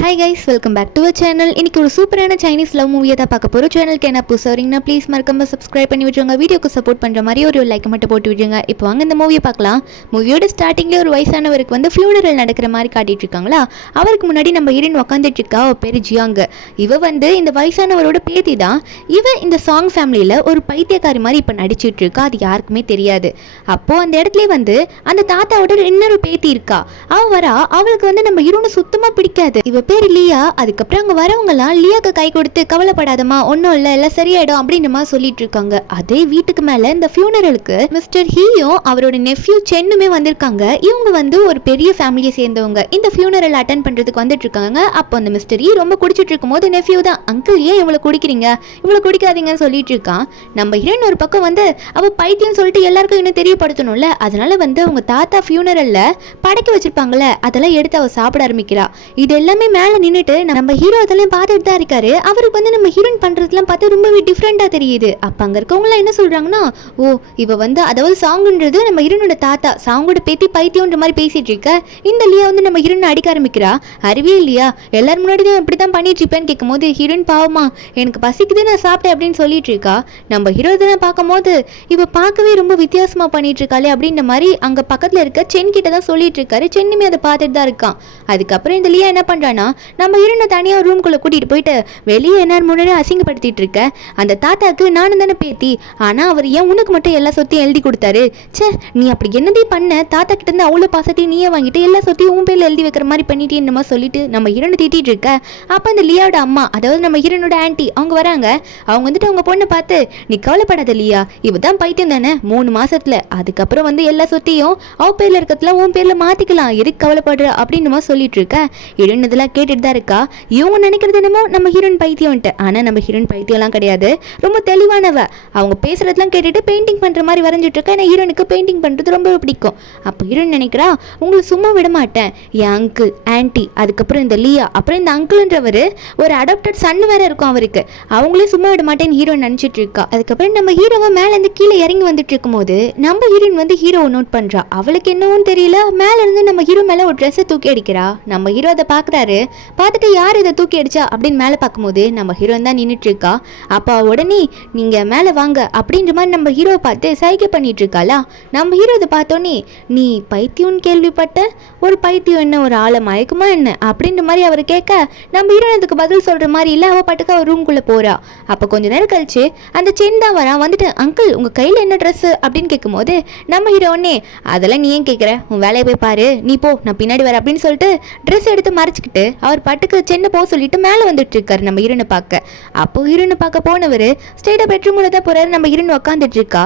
Hi guys, welcome back to our channel. இன்னைக்கு ஒரு சூப்பரான சைனீஸ் லவ் மூவியை தான் பார்க்க போகிறோம். சேனலுக்கு என்ன புதுசாக வரீங்கன்னா ப்ளீஸ் மறக்காம சப்ஸ்கிரைப் பண்ணி விட்டுருங்க. வீடியோக்கு சப்போர்ட் பண்ணுற மாதிரி ஒரு லைக் மட்டும் போட்டு விட்டுருங்க. இப்போ வாங்க இந்த மூவியை பார்க்கலாம். மூவியோட ஸ்டார்டிங்லேயே ஒரு வயசானவருக்கு வந்து ஃபியூனரல் நடக்கிற மாதிரி காட்டிட்டு இருக்காங்களா. அவருக்கு முன்னாடி நம்ம ஹீரோயின் உட்காந்துட்டு இருக்கா. அவ பேர் ஜியாங்க. இவ வந்து இந்த வயசானவரோட பேத்தி தான். இவ இந்த சாங் ஃபேமிலியில் ஒரு பைத்தியக்காரி மாதிரி இப்போ நடிச்சிட்டு இருக்கா. அது யாருக்குமே தெரியாது. அப்போது அந்த இடத்துல வந்து அந்த தாத்தாவோட இன்னொரு பேத்தி இருக்கா. அவள் வரா. அவளுக்கு வந்து நம்ம ஹீரோனை சுத்தமாக பிடிக்காது. இவ பேர் லியா. அதுக்கப்புறம் அங்கே வரவங்கலாம் லியாக்கு கை கொடுத்து கவலைப்படாதமா, ஒன்றும் இல்லை, எல்லாம் சரியாயிடும் அப்படின்ற மாதிரி சொல்லிட்டு இருக்காங்க. அதே வீட்டுக்கு மேலே இந்த ஃபியூனரலுக்கு மிஸ்டர் ஹீயும் அவரோட நெஃப்யூ சென்னுமே வந்திருக்காங்க. இவங்க வந்து ஒரு பெரிய ஃபேமிலியை சேர்ந்தவங்க. இந்த ஃபியூனரல் அட்டன் பண்ணுறதுக்கு வந்துட்டு இருக்காங்க. அப்போ அந்த மிஸ்டர் ஹீ ரொம்ப குடிச்சிட்டு இருக்கும் போது நெஃப்யூ தான், அங்கிள் ஏன் இவ்வளோ குடிக்கிறீங்க, இவ்வளோ குடிக்காதீங்கன்னு சொல்லிட்டு இருக்கான். நம்ம ஹீரோயின் ஒரு பக்கம் வந்து அவள் பைத்தியம் சொல்லிட்டு எல்லாருக்கும் இன்னும் தெரியப்படுத்தணும்ல. அதனால வந்து அவங்க தாத்தா ஃபியூனரல்ல படைக்க வச்சிருப்பாங்கல்ல, அதெல்லாம் எடுத்து அவள் சாப்பிட ஆரம்பிக்கிறா. இது எல்லாமே மேலே நின்றுட்டு நம்ம ஹீரோ அதெல்லாம் பார்த்துட்டு தான் இருக்காரு. அவருக்கு வந்து நம்ம ஹீரோயின் பண்ணுறதுலாம் பார்த்து ரொம்பவே டிஃப்ரெண்ட்டாக தெரியுது. அப்போ அங்கே இருக்கவங்களாம் என்ன சொல்கிறாங்கன்னா, ஓ இவ வந்து அதாவது சாங்குன்றது நம்ம ஹீரோனோட தாத்தா, சாங்கோட பேத்தி பைத்தியன்ற மாதிரி பேசிகிட்டு இருக்க. இந்த லியா வந்து நம்ம ஹீரோனை அடிக்க ஆரம்பிக்கிறா. அறிவே இல்லையா, எல்லாரும் முன்னாடி தான் இப்படி தான் பண்ணிட்டு இருப்பேன்னு கேட்கும்போது ஹீரோயின் பாவமா எனக்கு பசிக்குது நான் சாப்பிட்டேன் அப்படின்னு சொல்லிட்டு இருக்கா. நம்ம ஹீரோ தான் பார்க்கும்போது இவ பார்க்கவே ரொம்ப வித்தியாசமாக பண்ணிட்டு இருக்காளே அப்படின்ற மாதிரி அங்கே பக்கத்தில் இருக்க சென் கிட்ட தான் சொல்லிட்டு இருக்காரு. சென்னுமே அதை பார்த்துட்டு தான் இருக்கான். அதுக்கப்புறம் இந்த லியா என்ன பண்ணுறான்னா, நம்ம ஹீரோனை தனியாக ரூம்குள்ளே கூட்டிகிட்டு போயிட்டு வெளியே என்ன முன்னாடி அசிங்கப்படுத்திட்டு இருக்க. அந்த தாத்தாக்கு நானும் தானே பேத்தி, ஆனால் அவர் ஏன் உனக்கு மட்டும் எல்லா சொத்தையும் எழுதி கொடுத்தாரு. சே நீ அப்படி என்னதையும் பண்ண, தாத்தா கிட்ட இருந்து அவ்வளோ பாசத்தையும் நீயே வாங்கிட்டு எல்லா சொத்தையும் உன் பேரில் எழுதி வைக்கிற மாதிரி பண்ணிட்டேன்னு மாதிரி சொல்லிட்டு நம்ம ஹீரோனை திட்டிட்டு இருக்க. அப்போ அந்த லியாவோட அம்மா, அதாவது நம்ம ஹீரோனோட ஆன்ட்டி, அவங்க வராங்க. அவங்க வந்துட்டு அவங்க பொண்ணை பார்த்து, நீ கவலைப்படாத லியா, இவ தான் பைத்தியம் தானே 3 மாசத்துல, அதுக்கப்புறம் வந்து எல்லா சொத்தையும் அவ பேர்ல இருக்கிறதுல உன் பேர்ல மாத்திக்கலாம், எதுக்கு கவலைப்படுற அப்படின்னு மாதிரி சொல்லிட்டு இருக்க. ஹீரோயின் இதெல்லாம் கேட்டுட்டு தான் இருக்கா. இவங்க நினைக்கிறது என்னமோ நம்ம ஹீரோயின் பைத்தியம்ட்டு, ஆனால் நம்ம ஹீரோயின் பைத்தியம்லாம் கிடையாது, ரொம்ப தெளிவானவ. அவங்க பேசுறதுலாம் கேட்டுட்டு பெயிண்டிங் பண்ணுற மாதிரி வரைஞ்சிட்டு இருக்கா. ஏன்னா ஹீரோனுக்கு பெயிண்டிங் பண்ணுறது ரொம்ப பிடிக்கும். அப்போ ஹீரோயின் நினைக்கிறா, உங்களை சும்மா விட மாட்டேன், என் அங்கிள் ஆன்ட்டி அதுக்கப்புறம் இந்த லியா அப்புறம் இந்த அங்கிள்ன்றவர் ஒரு அடாப்டட் சன் வேற இருக்கும் அவருக்கு, அவங்களே சும்மா விட மாட்டேன்னு ஹீரோயின் நினச்சிட்டு இருக்கா. அதுக்கப்புறம் நம்ம ஹீரோவை மேலேருந்து கீழே இறங்கி வந்துட்டு இருக்கும்போது நம்ம ஹீரோயின் வந்து ஹீரோவை நோட் பண்ணுறா. அவளுக்கு என்னவும் தெரியல, மேலேருந்து நம்ம ஹீரோ மேலே ஒரு ட்ரெஸ்ஸை தூக்கி அடிக்கிறா. நம்ம ஹீரோ அதை பார்க்குறாரு. பார்த்துட்டு யார் இதை தூக்கி அடிச்சா அப்படின்னு மேலே பார்க்கும்போது நம்ம ஹீரோயின் தான் நின்றுட்டு இருக்கா. அப்போ உடனே நீங்கள் மேலே வாங்க அப்படின்ற மாதிரி நம்ம ஹீரோவை பார்த்து சைகை பண்ணிட்டு இருக்காளா. நம்ம ஹீரோ இதை பார்த்தோன்னே, நீ பைத்தியம்னு கேள்விப்பட்ட, ஒரு பைத்தியம் என்ன ஒரு ஆளை மயக்குமா என்ன அப்படின்ற மாதிரி அவர் கேட்க, நம்ம ஹீரோயின் அதுக்கு பதில் சொல்கிற மாதிரி இல்லை. அவள் பாட்டுக்கு அவள் ரூம்குள்ளே போகிறா. அப்போ கொஞ்ச நேரம் கழிச்சு அந்த சென் தான் வரான். வந்துட்டு அங்கிள் உங்கள் கையில் என்ன ட்ரெஸ்ஸு அப்படின்னு கேட்கும்போது நம்ம ஹீரோனே, அதெல்லாம் நீ ஏன் கேட்குற, உன் வேலையை போய் பாரு, நீ போ நான் பின்னாடி வரேன் அப்படின்னு சொல்லிட்டு ட்ரெஸ் எடுத்து மறைச்சிக்கிட்டு அவர் பாட்டுக்கு சென்னை போக சொல்லிட்டு மேலே வந்துட்டு இருக்காரு நம்ம ஹீரோனை பார்க்க. அப்போ ஹீரோனை பார்க்க போனவர் ஸ்ட்ரெயிட்டாக பெட்ரூம்ல தான் போறாரு. நம்ம ஹீரோன் உட்காந்துட்டு இருக்கா.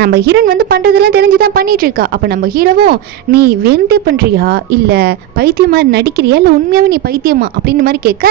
நம்ம ஹீரோன் வந்து பண்றதெல்லாம் தெரிஞ்சுதான் பண்ணிட்டு இருக்கா. அப்போ நம்ம ஹீரோவும், நீ வேண்டே பண்றியா இல்ல பைத்தியம் மாதிரி நடிக்கிறியா இல்ல உண்மையாவே நீ பைத்தியமா அப்படின்னு மாதிரி கேட்க,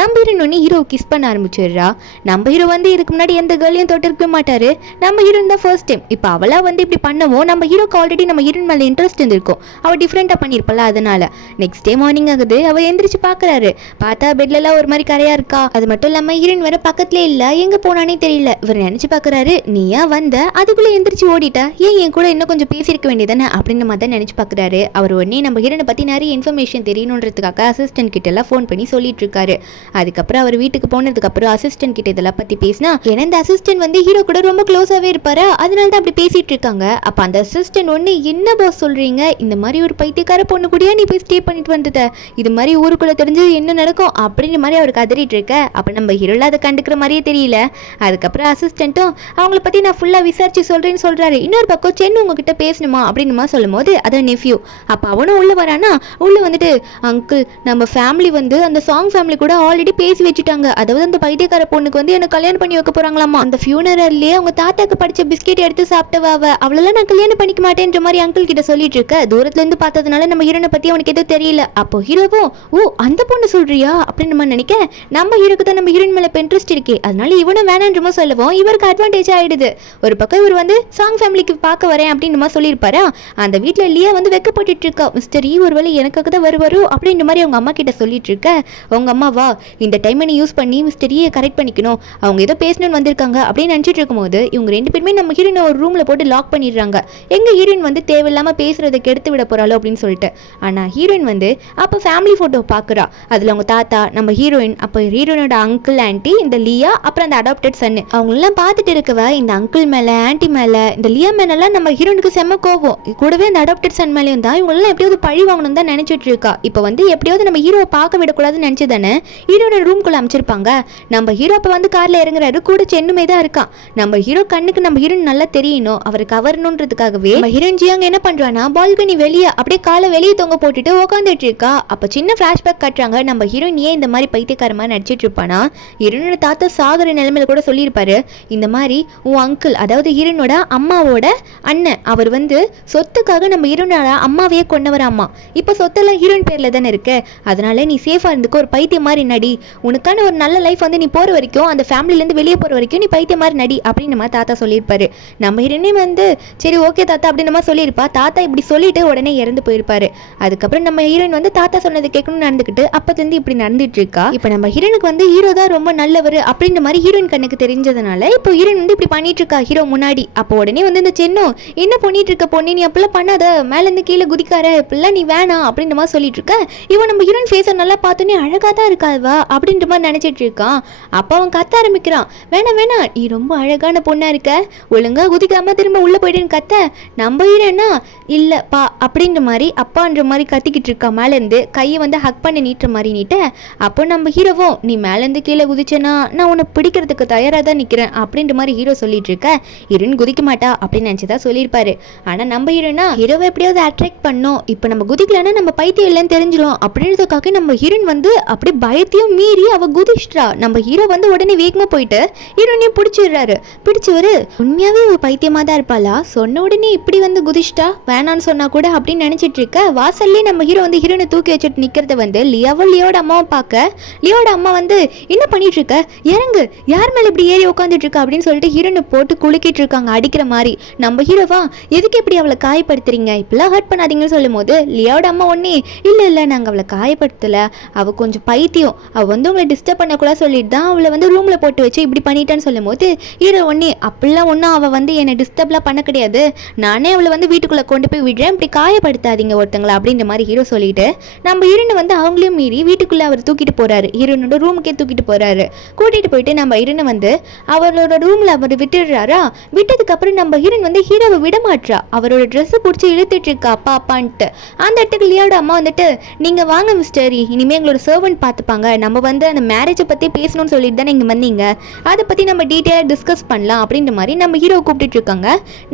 நம்ம ஹீரோன் ஒன்னு ஹீரோ கிஸ் பண்ண ஆரம்பிச்சிடுறா. நம்ம ஹீரோ வந்து இதுக்கு முன்னாடி எந்த கேர்ளையும் தொட்டு இருக்க மாட்டாரு. நம்ம ஹீரோன் தான் ஃபர்ஸ்ட் டைம். இப்போ அவளா வந்து இப்படி பண்ணவும் நம்ம ஹீரோக்கு ஆல்ரெடி நம்ம ஹீரோன் மேலே இன்ட்ரெஸ்ட் இருந்திருக்கும். அவள் டிஃப்ரெண்டாக பண்ணியிருப்பல. அதனால நெக்ஸ்ட் டே மார்னிங் ஆகுது. அவர் எந்திரிச்சு பார்க்குறாரு. பார்த்தா பெட்லலாம் ஒரு மாதிரி கரையா இருக்கா. அது மட்டும் இல்லாமல் ஹீரோயின் வேற பக்கத்துலேயே இல்லை, எங்கே போனானே தெரியல. இவர் நினச்சி பார்க்குறாரு, நீ ஏன் வந்த, அதுக்குள்ளே எந்திரிச்சு ஓடிட்ட, ஏன் என் கூட இன்னும் கொஞ்சம் பேசியிருக்க வேண்டியதானே அப்படின்னு மாதிரி தான் நினச்சி பார்க்குறாரு. அவர் உடனே நம்ம ஹீரோனை பற்றி நிறைய இன்ஃபர்மேஷன் தெரியணுன்றதுக்காக அசிஸ்டன்ட் கிட்ட எல்லாம் ஃபோன் பண்ணி சொல்லிட்டு இருக்காரு. அதுக்கப்புறம் அவர் வீட்டுக்கு போனதுக்கப்புறம் அசிஸ்டன்ட் கிட்ட இதெல்லாம் பற்றி பேசினா, ஏன்னா இந்த அசிஸ்டன்ட் வந்து ஹீரோ கூட ரொம்ப க்ளோஸாகவே இருப்பாரு, அதனால தான் அப்படி பேசிட்டு இருக்காங்க. அப்போ அந்த அசிஸ்டன்ட் ஒன்று, என்ன பாஸ் சொல்கிறீங்க, இந்த மாதிரி ஒரு பைத்தியக்கார பொண்ணு கூடயா நீ போய் ஸ்டே பண்ணிட்டு வந்துட்ட, இது மாதிரி ஊருக்குள்ளே தெரிஞ்சு என்ன நடக்கும் அப்படின்ற மாதிரி அவர் கதறிட்டு இருக்க. அப்போ நம்ம ஹீரோல அதை கண்டுக்கிற மாதிரியே தெரியல. அதுக்கப்புறம் அசிஸ்டண்ட்டும் அவங்கள பற்றி நான் ஃபுல்லாக விசாரிச்சு சொல்கிறேன்னு சொல்கிறாரு. இன்னொரு பக்கம் சென்னு உங்ககிட்ட பேசணுமா அப்படின்னு சொல்லும் போது அதை நெஃப்யூ. அப்போ அவனும் உள்ளே வரானா. உள்ளே வந்துட்டு, அங்கிள் நம்ம ஃபேமிலி வந்து அந்த சாங் ஃபேமிலி கூட ஆல்ரெடி பேசி வச்சுட்டாங்க, அதாவது அந்த பைத்தியக்கார பொண்ணுக்கு வந்து எனக்கு கல்யாணம் பண்ணி வைக்க போகிறாங்களாமா. அந்த ஃபியூனரல்லே அவங்க தாத்தாக்கு படித்த பிஸ்கெட் எடுத்து சாப்பிட்டவா அவளெல்லாம் நான் கல்யாணம் பண்ணிக்க மாட்டேன்ற மாதிரி அங்கிள் கிட்ட சொல்லிட்டு இருக்க. தூரத்துலேருந்து பார்த்ததுனால நம்ம ஹீரோனை பற்றி அவனுக்கு எதுவும் தெரியல. அப்போ ஹீரோவும், ஓ அந்த பொண்ணு சொல்றியா அப்படின்னு நம்ம நினைக்க, நம்ம ஹீரோக்கு தான் நம்ம ஹீரோயின் மேலே இன்ட்ரெஸ்ட் இருக்கே, அதனால இவனும் வேணான்றமா சொல்லவும் இவருக்கு அட்வான்டேஜ் ஆயிடுது. ஒரு பக்கம் இவர் வந்து சாங் ஃபேமிலிக்கு பார்க்க வரேன் அப்படின்னு சொல்லியிருப்பாரா. அந்த வீட்டில் லியா வந்து வெக்கப்பட்டு இருக்கா. மிஸ்டர் ஈ ஒருவேளை எனக்காக தான் வருவாரோ அப்படின்ற மாதிரி அவங்க அம்மா கிட்ட சொல்லிட்டு இருக்க. அவங்க அம்மா, வா இந்த டைமை நீ யூஸ் பண்ணி மிஸ்டர் ஈயை கரெக்ட் பண்ணிக்கணும், அவங்க ஏதோ பேசணும்னு வந்திருக்காங்க அப்படின்னு நினச்சிட்டு இருக்கும்போது இவங்க 2 பேருமே நம்ம ஹீரோயினை ஒரு ரூமில் போட்டு லாக் பண்ணிடுறாங்க. எங்கள் ஹீரோயின் வந்து தேவையில்லாமல் பேசுறதை கெடுத்து விட போகிறாளோ அப்படின்னு சொல்லிட்டு. ஆனால் ஹீரோயின் வந்து அப்போ ஃபேமிலி ஃபோட்டோ பார்க்குறா. அதில் அவங்க தாத்தா, நம்ம ஹீரோயின், அப்போ ஹீரோயினோட அங்கிள் ஆன்ட்டி, இந்த லியா, அப்புறம் அந்த அடாப்டட் சன்னு, அவங்களெல்லாம் பார்த்துட்டு இருக்கவ இந்த அங்கிள் மேலே, ஆன்ட்டி மேலே, இந்த லியா மேலெல்லாம் நம்ம ஹீரோனுக்கு செம்ம கோவம். கூடவே இந்த அடாப்டட் சன் மேலேயும் தான் இவங்களெல்லாம் எப்படியாவது பழி வாங்கணும் தான் நினச்சிட்டு இருக்கா. இப்போ வந்து எப்படியாவது நம்ம ஹீரோவை பார்க்க விடக்கூடாதுன்னு நினச்சி தானே ஹீரோட ரூம்குள்ளே அமைச்சிருப்பாங்க. நம்ம ஹீரோ அப்போ வந்து காரில் இறங்குறாரு, கூட சென்னுமே தான் இருக்கான். நம்ம ஹீரோ கண்ணுக்கு நம்ம ஹீரோயின் நல்லா தெரியணும், அவரை கவரணுன்றதுக்காகவே நம்ம ஹீரோயின் ஜியாங்க என்ன பண்ணுறான்னா பால்கனி வெளியே அப்படியே காலை வெளியே தொங்க போட்டுட்டு உட்காந்துட்டு இருக்கா. அப்போ சின்ன ஃப்ளாஷ்பேக் காட்டுறாங்க. நம்ம ஹீரோயின் ஏன் இந்த மாதிரி பைத்தியக்காரமாக நடிச்சிட்டு இருப்பானா, ஹீரோனோட தாத்தா சாகர நிலைமையில கூட சொல்லியிருப்பாரு, இந்த மாதிரி உன் அங்கிள், அதாவது ஹீரோனோட அம்மாவோட அண்ணன், அவர் வந்து சொத்துக்காக நம்ம ஹீரோனோட அம்மாவையே கொண்டவராமா. இப்போ சொத்தெல்லாம் ஹீரோயின் பேரில் தானே இருக்கு, அதனால நீ சேஃபாக இருந்துக்கோ, ஒரு பைத்தியம் மாதிரி நடி, உனக்கான ஒரு நல்ல லைஃப் வந்து நீ போகிற வரைக்கும், அந்த ஃபேமிலியிலேருந்து வெளியே போகிற வரைக்கும் நீ பைத்தியம் மாதிரி நடி அப்படின்னு நம்ம தாத்தா சொல்லியிருப்பாரு. நம்ம ஹீரோனே வந்து சரி ஓகே தாத்தா அப்படின்னு நம்ம சொல்லியிருப்பா. தாத்தா இப்படி சொல்லிட்டு உடனே இறந்து போயிருப்பாரு. அதுக்கப்புறம் நம்ம ஹீரோயின் வந்து தாத்தா சொன்னதை கேட்கணும்னு நடந்துக்கிட்டு அப்பத்துலேருந்து இப்படி நடந்துட்டு இருக்கா. இப்போ நம்ம ஹீரோனுக்கு வந்து ஹீரோ தான் ரொம்ப நல்லவர் அப்படின்ற மாதிரி ஹீரோயின் கண்ணுக்கு தெரிஞ்சதுனால இப்போ ஹீரோயின் வந்து இப்படி பண்ணிட்டு இருக்கா ஹீரோ முன்னாடி. அப்போ உடனே வந்து இந்த சென்னும் என்ன பண்ணிட்டு இருக்க பொண்ணு, நீ அப்பெல்லாம் பண்ணாத, மேலேருந்து கீழே குதிக்கார, இப்பெல்லாம் நீ வேணாம் அப்படின்ற மாதிரி சொல்லிட்டு இருக்க. இவன் நம்ம ஹீரோயின் ஃபேஸை நல்லா பார்த்தோன்னே அழகாக தான் இருக்காவா அப்படின்ற மாதிரி நினச்சிட்டு இருக்கான். அப்போ அவன் கத்த ஆரம்பிக்கிறான், வேணாம் வேணாம், நீ ரொம்ப அழகான பொண்ணா இருக்க, ஒழுங்கா குதிக்காம திரும்ப உள்ள போயிடுன்னு கத்த. நம்ம ஹீரோனா இல்லப்பா அப்படின்ற மாதிரி அப்பான்ற மாதிரி கத்திக்கிட்டு இருக்கா. மேலேருந்து கையை வந்து ஹக் பண்ணி நீட்டுற மாதிரி நீட்ட. அப்போ நம்ம ஹீரோவும் நீ மேலேருந்து கீழே குதிச்சேன்னா நான் உன்னை பிடிக்கிறதுக்கு தயாராக தான் நிற்கிறேன் அப்படின்ற மாதிரி ஹீரோ சொல்லிட்டு இருக்க. ஹீரோயின் குதிக்க மாட்டா அப்படின்னு நினச்சிதான் சொல்லியிருப்பாரு. ஆனால் நம்ம ஹீரோவை எப்படியாவது அட்ராக்ட் பண்ணோம், இப்போ நம்ம குதிக்கலன்னா நம்ம பைத்தியம் இல்லைன்னு தெரிஞ்சிடும் அப்படின்றதுக்காக நம்ம ஹீரோயின் வந்து அப்படி பயத்தையும் மீறி அவ குதிச்சிட்டா. நம்ம ஹீரோ வந்து உடனே வேகமாக போயிட்டு ஹீரோனையும் பிடிச்சிடுறாரு. பிடிச்சவரு உண்மையாவே இவ பைத்தியமாக தான் இருப்பாளா, சொன்ன உடனே இப்படி வந்து குதிச்சிட்டா, வேணான்னு சொன்னா கூட அப்படின்னு நினைச்சிட்டு இருக்க. வாசல்லே நம்ம ஹீரோ வந்து ஹீரோனை தூக்கி வச்சுட்டு நிக்கிறத வந்து லியோட அம்மாவை பார்க்க, லியோட அம்மா வந்து என்ன பண்ணிட்டு இருக்க, இறங்கு, யார் மேல இப்படி ஏறி உட்காந்துட்டு இருக்க அப்படின்னு சொல்லிட்டு ஹீரோனை போட்டு குலுக்கிட்டு இருக்காங்க அடிக்கிற மாதிரி. நம்ம ஹீரோவா எதுக்கு இப்படி அவளை காயப்படுத்துறீங்க, இப்பெல்லாம் ஹர்ட் பண்ணாதீங்கன்னு சொல்லும் போது லியோட அம்மா ஒன்னே இல்ல நாங்கள் அவளை காயப்படுத்தல, அவ கொஞ்சம் பைத்தியம், அவ வந்து உங்களை டிஸ்டர்ப் பண்ணக்கூட சொல்லிட்டு தான் அவளை வந்து ரூம்ல போட்டு வச்சு இப்படி பண்ணிட்டான்னு சொல்லும் போது ஹீரோ ஒன்னே அப்படிலாம் ஒன்றும் அவள் வந்து என்னை டிஸ்டர்ப்லாம் பண்ண கிடையாது, நானே அவளை வந்து வீட்டுக்குள்ளே கொண்டு போய் விடுறேன், இப்படி காயப்படுத்தாதீங்க ஒருத்தங்களா அப்படின்ற மாதிரி ஹீரோ சொல்லிட்டு நம்ம ஹீரோனை வந்து அவங்களையும் மீறி வீட்டுக்குள்ளே அவர் தூக்கிட்டு போறாரு. ஹீரோனோட ரூமுக்கே தூக்கிட்டு போறாரு. கூட்டிட்டு போயிட்டு நம்ம ஹீரோனை வந்து அவரோட ரூம்ல அவர் விட்டுடுறாரா. விட்டதுக்கு அப்புறம் நம்ம ஹீரோன் வந்து ஹீரோவை விட மாட்டா, அவரோட ட்ரெஸ்ஸை பிடிச்சி இழுத்துட்டு இருக்கா அப்பா அப்பான்ட்டு. அந்த இடத்துக்கு லியோட அம்மா வந்துட்டு நீங்க வாங்க மிஸ்டர், இனிமே எங்களோட சர்வன்ட் பார்த்துப்பாங்க, நம்ம வந்து அந்த மேரேஜை பற்றி பேசணும்னு சொல்லிட்டு தானே இங்கே வந்தீங்க, அதை பற்றி நம்ம டீட்டெயிலாக டிஸ்கஸ் பண்ணலாம் அப்படின்ற மாதிரி நம்ம ஹீரோவை கூப்பிட்டு இருக்காங்க.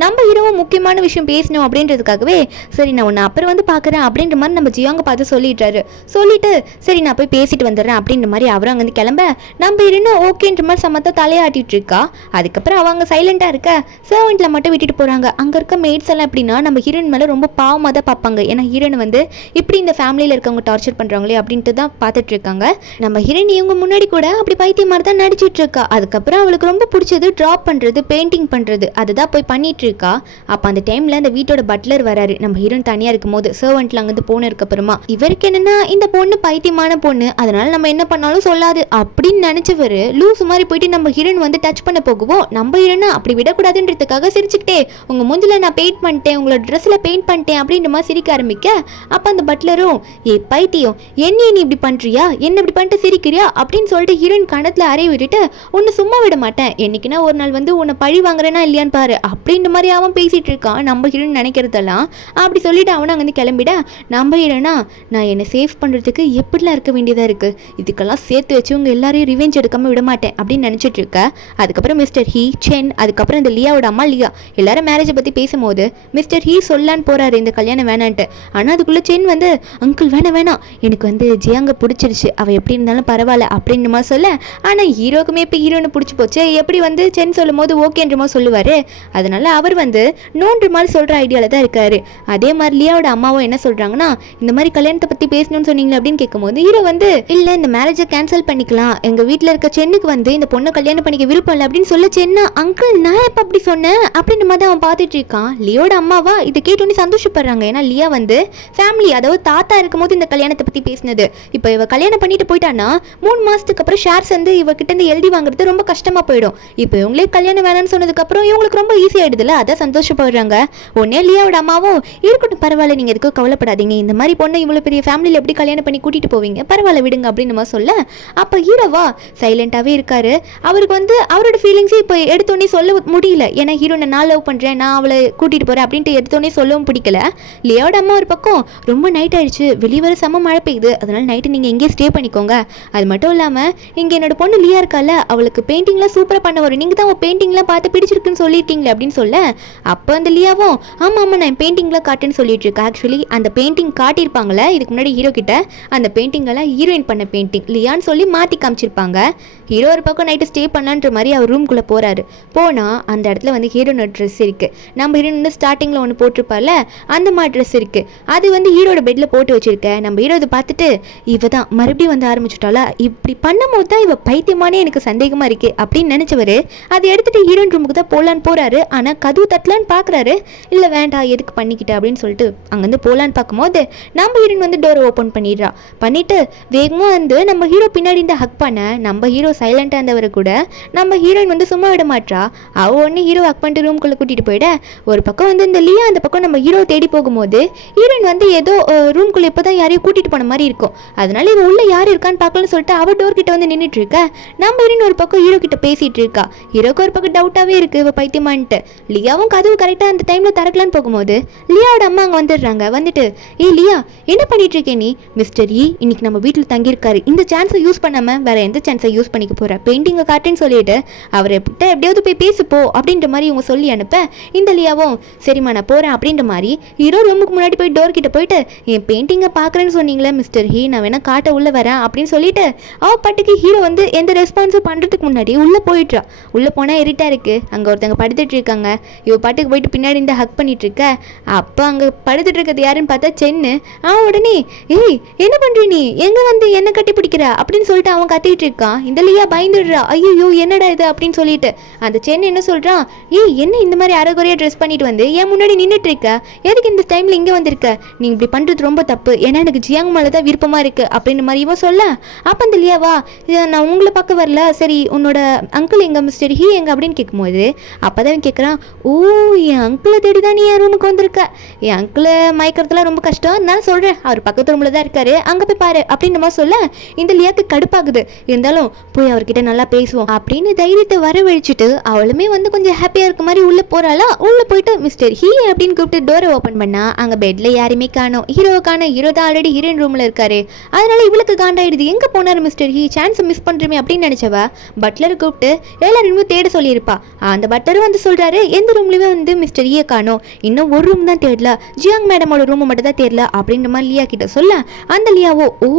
நம்ம ஹீரோவும் முக்கியமான விஷயம் பேசணும் அப்படின்றதுக்காகவே சரி நான் உன்னை அப்புறம் வந்து பார்க்குறேன் அப்படின்ற மாதிரி நம்ம ஜியாங்க பார்த்து சொல்லிட்டாரு. சொல்லிட்டு சரி நான் போய் பேசிட்டு வந்துடுறேன் அப்படின்ற மாதிரி அவரும் அங்கே வந்து கிளம்ப நம்ம ஹீரோனும் ஓகேன்ற மாதிரி சமத்த தலையாட்டிட்டு இருக்கா. அதுக்கப்புறம் அவங்க சைலண்டாக இருக்க சர்வெண்ட்ல மட்டும் விட்டுட்டு போகிறாங்க. அங்கே இருக்க மேட்ஸ் எல்லாம் எப்படின்னா நம்ம ஹீரோயின் மேலே ரொம்ப பாவமாக தான் பார்ப்பாங்க. ஏன்னா ஹீரோன் வந்து இப்படி இந்த ஃபேமிலியில் இருக்கவங்க டார்ச்சர் பண்ணுறாங்களே அப்படின்ட்டு தான் பார்த்துட்டு இருக்காங்க. நம்ம ஹீரோயின் இவங்க முன்னாடி கூட அப்படி பைத்தியம் மாதிரி தான் நடிச்சிட்டு இருக்கா. அதுக்கப்புறம் அவளுக்கு ரொம்ப பிடிச்சது ட்ராப் பண்ணுறது, பெயிண்டிங் பண்ணுறது, அதுதான் போய் பண்ணிட்டு இருக்கா. அப்போ அந்த டைமில் அந்த வீட்டோட பட்லர் வராரு. நம்ம ஹீரோயின் தனியாக இருக்கும் போது சர்வெண்ட்ல அங்கேருந்து போனதுக்கு அப்புறமா இவருக்கு என்னன்னா இந்த பொண்ணு பைத்தியமான பொண்ணு, அதனால நம்ம என்ன பண்ணாலும் சொல்லாது அப்படின்னு நினைச்சவரு லூஸ் மாதிரி போயிட்டு நம்ம ஹீரோயின் வந்து டச் பண்ண போகுவோம். நம்ம ஹீரோனா அப்படி விடக்கூடாதுன்றதுக்காக சிரிச்சுக்கிட்டே உங்க மூஞ்சில நான் பெயிண்ட் பண்ணிட்டேன், உங்களோட ட்ரெஸ்ல பெயிண்ட் பண்ணிட்டேன் அப்படின்ற மாதிரி சிரிக்க ஆரம்பிக்க அப்ப அந்த பட்லரும் ஏ பைத்தியம் என்ன நீ இப்படி பண்றியா, என்ன இப்படி பண்ணிட்டு சிரிக்கிறியா அப்படின்னு சொல்லிட்டு ஹீரோயின் கணத்துல அறைய விட்டுட்டு உன்னை சும்மா விட மாட்டேன், என்னைக்குன்னா ஒரு நாள் வந்து உன்னை பழி வாங்குறேன்னா இல்லையான்னு பாரு அப்படின்ற மாதிரி அவன் பேசிட்டு இருக்கான். நம்ம ஹீரோயின் நினைக்கிறதெல்லாம் அப்படி சொல்லிட்டு அவனை அங்கே கிளம்பிட நம்ம ஹீரோனா நான் என்னை சேவ் பண்றதுக்கு எப்படிலாம் இருக்க வேண்டியதா இருக்கு, இதுக்கெல்லாம் சேர்த்து வச்சு உங்க எல்லாரையும் ரிவெஞ்ச் எடுக்காம விட மாட்டேன் அப்படின்னு நினைச்சிட்டு இருக்க. அதுக்கப்புறம் மிஸ்டர் ஹீ, சென், அதுக்கப்புறம் இந்த லியாவோட அம்மா லியா எல்லாரும் மேரேஜை பத்தி பேசும்போது மிஸ்டர் ஹீ சொல்லான்னு போறாரு இந்த கல்யாணம் வேணான்ட்டு. ஆனா அதுக்குள்ள சென் வந்து அங்கிள் வேணாம் எனக்கு வந்து ஜியாங்க பிடிச்சிருச்சு, அவ எப்படி இருந்தாலும் பரவாயில்ல அப்படின்னு மாதிரி சொல்ல. ஆனா ஹீரோக்குமே இப்போ ஹீரோனை பிடிச்சி போச்சு, எப்படி வந்து சென் சொல்லும் போது ஓகேன்ற மாதிரி சொல்லுவாரு. அதனால அவர் வந்து நோன்ற மாதிரி சொல்ற ஐடியால தான் இருக்காரு. அதே மாதிரி லியாவோட அம்மாவும் என்ன சொல்றாங்கன்னா இந்த மாதிரி கல்யாணத்தை பத்தி பேசணும்னு சொன்னீங்களே அப்படின்னு கேட்கும்போது ஹீரோ வந்து இல்ல இந்த மேரேஜை கேன்சல் பண்ணிக்கலாம், எங்க வீட்டில் இருக்க சென்னுக்கு வந்து இந்த பொண்ணை கல்யாணம் பண்ணிக்க விருப்பம் இல்லை அப்படின்னு சொல்ல சென்னா அங்கிள் நான் எப்ப அப்படி சொன்னேன் அப்படின்ற மாதிரி அவன் பார்த்துட்டு இருக்கான். லியோட அம்மாவா இதை கேட்டோன்னே சந்தோஷப்படுறாங்க. ஏன்னா லியா வந்து ஃபேமிலி அதாவது தாத்தா இருக்கும் போது இந்த கல்யாணத்தை பத்தி பேசினது, இப்போ இவ கல்யாணம் பண்ணிட்டு போயிட்டான்னா 3 மாசத்துக்கு அப்புறம் ஷேர்ஸ் வந்து இவகிட்ட இருந்து எழுதி வாங்குறது ரொம்ப கஷ்டமா போயிடும். இப்போ இவங்களே கல்யாணம் வேணும்னு சொன்னதுக்கு அப்புறம் இவங்களுக்கு ரொம்ப ஈஸி ஆயிடுதுல, அதான் சந்தோஷப்படுறாங்க. உடனே லியாவோட அம்மாவும் இருக்கட்டும் பரவாயில்ல நீங்க எதுக்கும் கவலைப்படாதீங்க, இந்த மாதிரி பொண்ணை இவ்வளவு பெரிய ஃபேமிலியில் எப்படி கல்யாணம் பண்ணி கூட்டிட்டு போவீங்க, பரவாயில்ல விடுங்க அப்படின்னு நம்ம சொல்ல, அப்போ ஹீரோவா சைலண்டாகவே இருக்காரு. அவருக்கு வந்து அவரோட ஃபீலிங்ஸே இப்போ எடுத்தோடனே சொல்ல முடியல. ஏன்னா ஹீரோனை நான் லவ் பண்ணுறேன், நான் அவளை கூட்டிகிட்டு போகிறேன் அப்படின்ட்டு எடுத்தோடனே சொல்லவும் பிடிக்கல. லியாவோட அம்மா ஒரு பக்கம் ரொம்ப நைட் ஆயிடுச்சு, வெளியே வர செம்ம மழை பெய்யுது, அதனால நைட்டு நீங்கள் எங்கேயே ஸ்டே பண்ணிக்கோங்க. அது மட்டும் இல்லாமல் இங்கே என்னோட பொண்ணு லியா இருக்கால, அவளுக்கு பெயிண்டிங்லாம் சூப்பராக பண்ண வரும், நீங்கள் தான் அவள் பெயிண்டிங்லாம் பார்த்து பிடிச்சிருக்குன்னு சொல்லியிருக்கீங்களே அப்படின்னு சொல்ல, அப்போ அந்த லியாவும் ஆமாம் நான் பெயிண்டிங்லாம் காட்டுன்னு சொல்லிட்டு இருக்கேன். ஆக்சுவலி அந்த பெயிண்டிங் காட்டியிருப்பாங்களே இதுக்கு முன்னாடி ஹீரோ கிட்ட, அந்த பெயிண்டிங்கெல்லாம் ஹீரோயின் பண்ண பெயிண்டிங் லியான்னு சொல்லி மாற்றி காமிச்சிருப்பாங்க. ஹீரோ ஒரு பக்கம் நைட்டு ஸ்டே பண்ணலான்ற மாதிரி அவர் ரூம்குள்ளே போகிறாரு. போனால் அந்த இடத்துல வந்து ஹீரோனோட ட்ரெஸ் இருக்குது. நம்ம ஹீரோன் வந்து ஸ்டார்டிங்கில் ஒன்று போட்டிருப்பார்ல அந்த மாதிரி ட்ரெஸ் இருக்குது. அது வந்து ஹீரோட பெட்டில் போட்டு வச்சுருக்கேன். நம்ம ஹீரோ இதை பார்த்துட்டு இவ தான் மறுபடியும் வந்து ஆரம்பிச்சுட்டாளா, இப்படி பண்ணும்போது தான் இவ பைத்தியமானே எனக்கு சந்தேகமாக இருக்குது அப்படின்னு நினச்சவர் அதை எடுத்துகிட்டு ஹீரோயின் ரூமுக்கு தான் போகலான்னு போகிறாரு. ஆனால் கதவு தட்டலான்னு பார்க்குறாரு. இல்லை வேண்டாம் எதுக்கு பண்ணிக்கிட்ட அப்படின்னு சொல்லிட்டு அங்கேருந்து போகலான்னு பார்க்கும்போது நம்ம ஹீரோயின் வந்து டோரை ஓப்பன் பண்ணிடுறா. பண்ணிவிட்டு வேகமாக வந்து நம்ம ஹீரோ பின்னாடி இந்த ஹக் பண்ண, நம்ம ஹீரோ சைலண்டாக இருந்தவரை கூட நம்ம ஹீரோயின் வந்து சும்மா விட மாட்டா. அவள் ஒன்று ஹீரோ ஹக் பண்ணிட்டு ரூம்குள்ளே கூட்டிகிட்டு போயிட, ஒரு பக்கம் வந்து இந்த லியா அந்த பக்கம் நம்ம ஹீரோ தேடி போகும்போது ஹீரோயின் வந்து ஏதோ ரூம்குள்ளே இப்போ தான் யாரையும் கூட்டிகிட்டு போன மாதிரி இருக்கும். அதனால இவ உள்ள யார் இருக்கான்னு பார்க்கலன்னு சொல்லிட்டு அவள் டோர் கிட்ட வந்து நின்றுட்டு இருக்க. நம்ம ஹீரோயின் ஒரு பக்கம் ஹீரோ கிட்ட பேசிகிட்டு இருக்கா. ஹீரோக்கு ஒரு பக்கம் டவுட்டாகவே இருக்குது இவ பைத்தியமான்ட்டு. லியாவும் கதவு கரெக்டாக அந்த டைமில் திறக்கலான்னு போகும்போது லியாவோட அம்மா அங்கே வந்துடுறாங்க. வந்துட்டு லியா என்ன பண்ணிட்டு இருக்கே நீ, மிஸ்டர் ஈ இன்னைக்கு நம்ம வீட்டில் தங்கியிருக்காரு, இந்த சான்ஸை யூஸ் பண்ணாமல் வேற எந்த சான்ஸை யூஸ் பண்ணிக்க போகிற, பெயிண்டிங்கை காட்டுன்னு சொல்லிட்டு அவரை எப்படியாவது போய் பேசுப்போ அப்படின்ற மாதிரி இவங்க சொல்லி அனுப்ப, இந்த லியாவும் சரிம்மா நான் போகிறேன் அப்படின்ற மாதிரி ஹீரோ ரூமுக்கு முன்னாடி போய் டோர் கிட்ட போயிட்டு என் பெயிண்டிங்கை பார்க்குறேன்னு சொன்னீங்களே மிஸ்டர் ஹீ, நான் வேணா காட்ட உள்ளே வரேன் அப்படின்னு சொல்லிட்டு அவ பாட்டுக்கு ஹீரோ வந்து எந்த ரெஸ்பான்ஸும் பண்ணுறதுக்கு முன்னாடி உள்ளே போயிட்டுறா. உள்ளே போனால் இருட்டாக இருக்குது, அங்கே ஒருத்தங்க படுத்துட்டு இருக்காங்க. இவ பாட்டுக்கு போயிட்டு பின்னாடி இந்த ஹக் பண்ணிட்டு இருக்க. அப்போ அங்கே படுத்துட்டு இருக்கிறது யாருன்னு பார்த்தா சென்னு. உடனே ஏய் என்ன பண்ணுற நீ, எங்கே வந்து என்ன கட்டி பிடிக்கிற அப்படின்னு சொல்லிட்டு அவன் கத்திட்டு இருக்கான். இந்த லியா பயந்துடுறா, ஐயோ என்னடா இது அப்படின்னு சொல்லிட்டு. அந்த சென்னு என்ன சொல்கிறான், ஏய் என்ன இந்த மாதிரி அரைகுறையாக ட்ரெஸ் பண்ணிட்டு வந்து என் முன்னாடி நின்றுட்டு இருக்க, எதுக்கு இந்த டைமில் இங்கே வந்திருக்க, நீ இப்படி பண்ணுறது ரொம்ப தப்பு, ஏன்னா எனக்கு ஜியாங் மேலே தான் விருப்பமாக இருக்குது அப்படின்ற மாதிரி இவன் சொல்ல, அப்போ அந்த லியாவா நான் உங்களை பார்க்க வரல, சரி உன்னோட அங்கிள் எங்க மிஸ்டர் ஹீ எங்க அப்படின்னு கேட்கும்போது அப்போ தான் கேட்குறான், ஓ என் அங்கிளை தேடி தான் நீ என் ரூமுக்கு வந்திருக்க, என் அங்கிளை மயக்கிறதுலாம் ரொம்ப கஷ்டம், நான் சொல்கிறேன் அவர் பக்கத்து ரூமில் தான் இருக்காரு, அங்கே போய் பாரு அப்படின்ற மாதிரி சொல்ல இந்த லியாக்கு கடுப்பாகுது. இருந்தாலும் போய் அவர்கிட்ட நல்லா பேசுவோம் அப்படின்னு தைரியத்தை வரவழிச்சிட்டு அவளுமே வந்து கொஞ்சம் ஹாப்பியாக இருக்க மாதிரி உள்ளே போகிறாளா. உள்ளே போயிட்டு மிஸ்டர் ஹீ அப்படின்னு கூப்பிட்டு டோரை ஓப்பன் பண்ணா அங்கே பெட்டில் யாருமே காணோம். ஹீரோவை காணோம். ஹீரோ தான் ஆல்ரெடி ஹீரோயின் ரூமில் இருக்காரு. அதனால இவளுக்கு காண்டாயிடுது, எங்கே போனார் மிஸ்டர் ஹீ, சான்ஸை மிஸ் பண்ணுறமே அப்படின்னு நினச்சவ பட்லரை கூப்பிட்டு எல்லாருமே தேட சொல்லியிருப்பா. அந்த பட்லரும் வந்து சொல்கிறாரு எந்த ரூம்லேயுமே வந்து மிஸ்டர் ஹீயை காணோம், இன்னும் ஒரு ரூம் தான் தேடல, ஜியாங் மேடமோட ரூம் மட்டும் தான் தேடல அப்படின்ற மாதிரி லியா கிட்ட சொல்ல, அந்த லியாவோ ஓ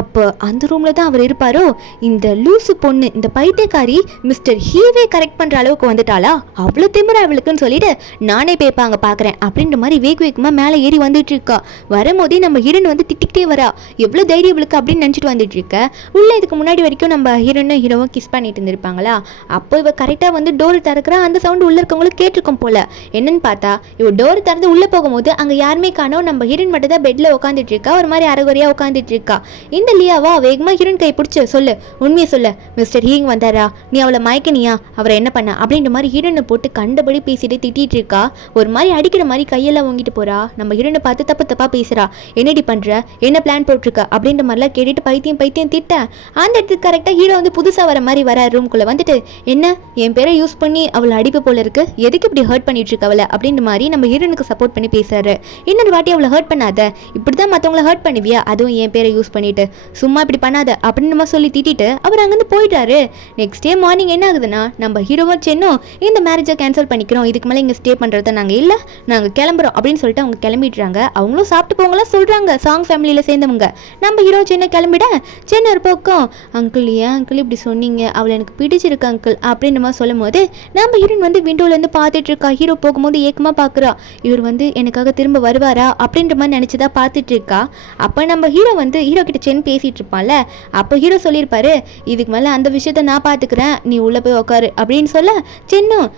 அப்போ அந்த ரூமில் தான் அவர் இருப்பாரோ, இந்த லூசு பொண்ணு இந்த பைத்தியக்காரி மிஸ்டர் ஹீவே கரெக்ட் பண்ணுற அளவுக்கு வந்துட்டாளா, அவ்வளோ திமிரா அவளுக்குன்னு சொல்லிட்டு நானே பேப்பாங்க பார்க்குறேன் அப்படின்ற மாதிரி வேகமாக மேலே ஏறி வந்துட்டு இருக்கா. வரும்போதே நம்ம ஹீரோன் வந்து திட்டிக்கிட்டே வரா, எவ்வளோ தைரியம் இவளுக்கு அப்படின்னு நினச்சிட்டு வந்துட்டு இருக்க. உள்ளே இதுக்கு முன்னாடி வரைக்கும் நம்ம ஹீரோனும் ஹீரோவும் கிஸ் பண்ணிட்டு இருந்திருப்பாங்களா, அப்போ இவ கரெக்டாக வந்து டோர் திறக்கிறா. அந்த சவுண்டு உள்ளே இருக்கவங்களுக்கு கேட்டிருக்கோம் போல. என்னன்னு பார்த்தா இவ டோர் திறந்து உள்ளே போகும்போது அங்கே யாருமே காணோம், நம்ம ஹீரோன் மட்டும் தான் பெட்டில் உட்காந்துட்டு இருக்கா, ஒரு மாதிரி அரைகுறையாக உட்காந்துட்டு இருக்கா. இந்த லியாவா வேகமாக ஹீரோன் கை பிடிச்சி சொல்லு உண்மையை சொல்ல, மிஸ்டர் ஹீங் வந்தாரா, நீ அவளை மயக்கனியா, அவரை என்ன பண்ண அப்படின்ற மாதிரி ஹீரோனை போட்டு கண்டபடி பேசிட்டு திட்டிட்டு இருக்கா. ஒரு மாதிரி அடிக்கிற மாதிரி கையெல்லாம் வாங்கிட்டு போறா. நம்ம ஹீரோனை பார்த்து தப்பு தப்பா பேசுறா, என்னடி பண்ற, என்ன பிளான் போட்டிருக்க அப்படின்ற மாதிரிலாம் கேட்டுட்டு பைத்தியம் பைத்தியம் திட்ட. அந்த இடத்துக்கு கரெக்டாக ஹீரோ வந்து புதுசாக வர மாதிரி வர ரூம்குள்ளே வந்துட்டு என்ன என் பேரை யூஸ் பண்ணி அவளை அடிப்பு போல இருக்கு, எதுக்கு இப்படி ஹர்ட் பண்ணிட்டு இருக்க அவளை அப்படின்ற மாதிரி நம்ம ஹீரோனுக்கு சப்போர்ட் பண்ணி பேசுறாரு. இன்னொரு வாட்டி அவளை ஹர்ட் பண்ணாத, இப்படிதான் மற்றவங்கள ஹர்ட் பண்ணுவியா, அதுவும் என் பேரை யூஸ் பண்ணிட்டு சும்மா இப்படி பண்ணாத அப்படின்னு நம்ம சொல்லி திட்டிட்டு அவர் அங்கேருந்து போயிட்டாரு. நெக்ஸ்ட் டே மார்னிங் என்ன ஆகுதுன்னா நம்ம ஹீரோவும் சென்னும் இந்த மேரேஜை கேன்சல் பண்ணிக்கிறோம், இதுக்கு மேலே இங்கே ஸ்டே பண்ணுறத நாங்கள் இல்லை, நாங்கள் கிளம்புறோம் அப்படின்னு சொல்லிட்டு அவங்க கிளம்பிடுறாங்க. அவங்களும் சாப்பிட்டு போங்களாம் சொல்கிறாங்க, சாங் ஃபேமிலியில் சேர்ந்தவங்க. நம்ம ஹீரோ சென்னை கிளம்பிட, சென்னை ஒரு பக்கம் அங்கிள் ஏன் அங்கிள் இப்படி சொன்னீங்க, அவளை எனக்கு பிடிச்சிருக்கு அங்கிள் அப்படின்ற மாதிரி சொல்லும் போது நம்ம ஹீரோயின் வந்து விண்டோலேருந்து பார்த்துட்டு இருக்கா. ஹீரோ போகும்போது ஏக்கமாக பார்க்குறா, இவர் வந்து எனக்காக திரும்ப வருவாரா அப்படின்ற மாதிரி நினச்சிதான் பார்த்துட்டு இருக்கா. அப்போ நம்ம ஹீரோ வந்து ஹீரோ கிட்ட சென் பேசிகிட்டு இருப்பான்ல, அப்போ ஹீரோ சொல்லியிருப்பாரு இதுக்கு மேலே அந்த விஷயத்த நான் பார்த்துக்கிறேன், நீ உள்ளே போய் உட்காரு அப்படின்னு சொல்ல, சென்னும்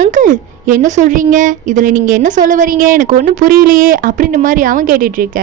அங்கிள் என்ன சொல்கிறீங்க, இதில் நீங்கள் என்ன சொல்ல வரீங்க, எனக்கு ஒன்றும் புரியலையே அப்படின்ற மாதிரி அவன் கேட்டுட்ருக்க.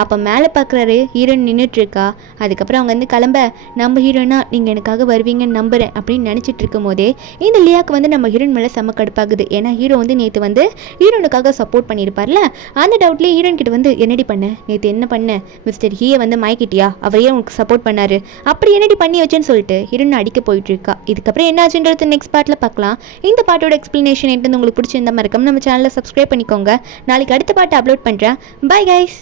அப்போ மேலே பார்க்குறாரு, ஹீரோயின் நின்றுட்டுருக்கா. அதுக்கப்புறம் அவங்க வந்து கிளம்ப, நம்ம ஹீரோனா நீங்கள் எனக்காக வருவீங்கன்னு நம்புகிறேன் அப்படின்னு நினச்சிட்டு இருக்கும் போதே இந்த லியாவுக்கு வந்து நம்ம ஹீரோயின் மேலே செம்ம கடுப்பாகுது. ஏன்னா ஹீரோ வந்து நேற்று வந்து ஹீரோனுக்காக சப்போர்ட் பண்ணியிருப்பார்ல, அந்த டவுட்லேயே ஹீரோயின் கிட்ட வந்து என்னடி பண்ண, நேற்று என்ன பண்ண, மிஸ்டர் ஹீயை வந்து மயக்கிட்டியா, அவரையே உனக்கு சப்போர்ட் பண்ணாரு, அப்படி என்னடி பண்ணி வச்சேன்னு சொல்லிட்டு ஹீரோயின் அடிக்க போயிட்டுருக்கா. இதுக்கப்புறம் என்ன ஆச்சுன்றது நெக்ஸ்ட் பார்ட்டில் பார்க்கலாம். இந்த பாட்டோட எக்ஸ்ப்ளனேஷன் என்னன்னு உங்களுக்கு பிடிச்சிருந்தா மறக்காம நம்ம சேனலை சப்ஸ்கிரைப் பண்ணிக்கோங்க. நாளைக்கு அடுத்த பாட்டு அப்லோட் பண்ணுறேன். Bye guys.